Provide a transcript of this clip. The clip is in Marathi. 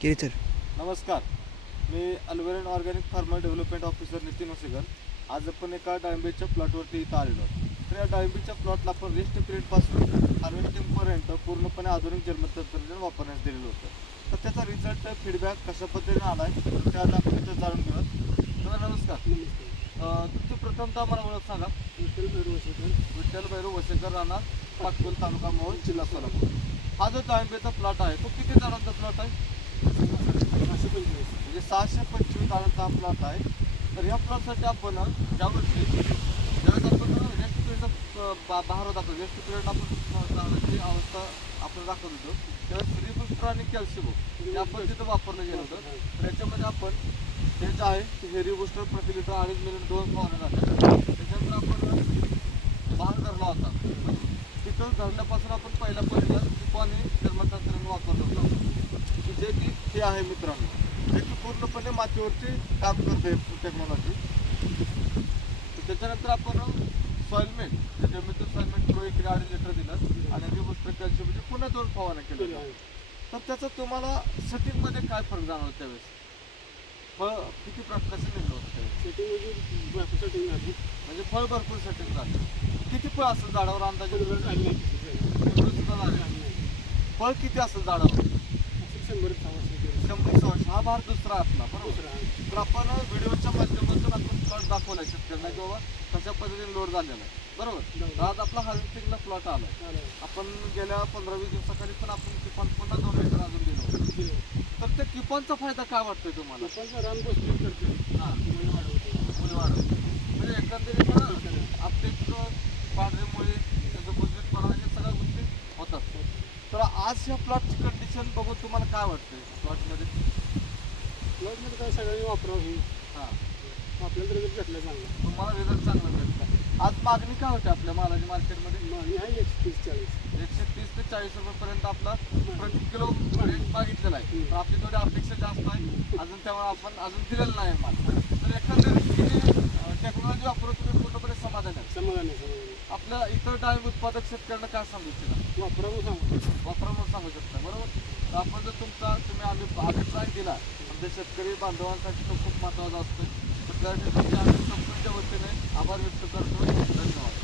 Carry sir. नमस्कार. मी अल्वेरन organic farmer development officer Nitin Wasekar. आज आपण एका डाळिंबीच्या प्लॉटवरती इथं आलेलो आहोत. तर या डाळिंबीच्या प्लॉटला आपण रेस्ट पिरियडपासून हार्वेस्टिंगपर्यंत पूर्णपणे आधुनिक जन्मतंत्रज्ञान वापरण्यास दिलेलं होतं. तर त्याचा रिझल्ट फीडबॅक कशा पद्धतीने आला आहे त्या आपण इथं जाणून घेऊयात. नमस्कार. तुमची प्रथमतः मला ओळख सांगा. विठ्ठल भैरव वसेकर राहणार पाटकुल तालुका मोहोळ जिल्हा सोलापूर. हा जो डाळिंबीचा प्लॉट आहे तो किती झाडांचा प्लॉट आहे? म्हणजे 625 झाडांचा हा प्लॉट आहे. तर ह्या प्लॉटसाठी आपण यावर्षी ज्यावेळेस आपण रेस्ट पिरियडचा बहार दाखवतो, रेस्ट पिरियड आपण झाडाची अवस्था आपण दाखवत होतो त्यावेळेस रिबुस्टर आणि कॅल्शियम हे आपण तिथं वापरलं गेलं होतं. तर याच्यामध्ये आपण हे जे आहे हे रिबुस्टर प्रति लिटर 2.5 मिली 2 फवारण्या झाल्या. त्याच्यानंतर आपण बहार धरला होता. तिथं धरल्यापासून आपण पहिल्या आणि जन्मतंत्रज्ञान वापरलं होतं, जे की हे आहे मित्रांनो, जे की पूर्णपणे मातीवरती काम करते टेक्नॉलॉजी. त्याच्यानंतर आपण सॉइलमेट जमिनीतून सॉइलमेट प्रो 1 लिटर दिलं आणि रिबुस्टर कॅल्शियमचे पुन्हा 2 फवारण्या केल्या. तर त्याचा तुम्हाला सेटिंगमध्ये काय फरक जाणवला त्यावेळेस? फळ किती कसं निघलं होतं त्यावेळेस? सेटिंग म्हणजे फळ भरपूर सेटिंग झालं. किती फळ असेल झाडावर अंदाजे? सुद्धा झाले. फळ किती असेल झाडावर? 100-100. हा भार दुसरा आपला बरोबर. तर आपण व्हिडिओच्या माध्यमातून आपण प्लॉट दाखवलाय शेतकऱ्यांना की बाबा कशा पद्धतीने लोड झालेला आहे बरोबर. तर आज आपला हार्वेस्टिंगला प्लॉट आला. आपण गेल्या 15-20 दिवसाखाली पण आपण किपॉन पुन्हा 2 लिटर अजून दिलं. तर त्या किपॉनचा फायदा काय वाटतोय तुम्हाला? रान बसली करते. हां, मुळे वाढवते. म्हणजे एकंदरीत आपले पांढरीमुळे त्याचं बुजबीतपणा हे सगळ्या गोष्टी होतात. तर आज ह्या प्लॉटची कंडिशन बघून तुम्हाला काय वाटतंय प्लॉटमध्ये? प्लॉटमध्ये काय सगळ्यांनी वापरावं हे. हां, आपल्याला रिझल्ट भेटला चांगला. तुम्हाला रिझल्ट चांगला भेटला. आज मागणी काय होती आपल्या मालाची मार्केटमध्ये? मागणी आहे 130-40. 130 ते 40 रुपयेपर्यंत आपला प्रति किलो रेट मागितलेला आहे. तर आपली थोडी अपेक्षा जास्त आहे अजून, त्यामुळे आपण अजून दिलेलं नाही माल. तर एकंदरीत टेक्नॉलॉजी वापरून तुम्ही पूर्णपणे समाधान आहे. समाधान आहे. आपल्या इतर डाळिंब उत्पादक शेतकऱ्यांना काय सांगू इच्छिता? वापरावं सांगू. वापरावं सांगू शकता बरोबर. तर आपण जर तुम्ही अभिप्राय दिला म्हणजे शेतकरी बांधवांसाठी तो खूप महत्त्वाचा असतो. तर त्या ठिकाणी आम्ही कंपनीच्या वतीने आभार व्यक्त करतो. धन्यवाद.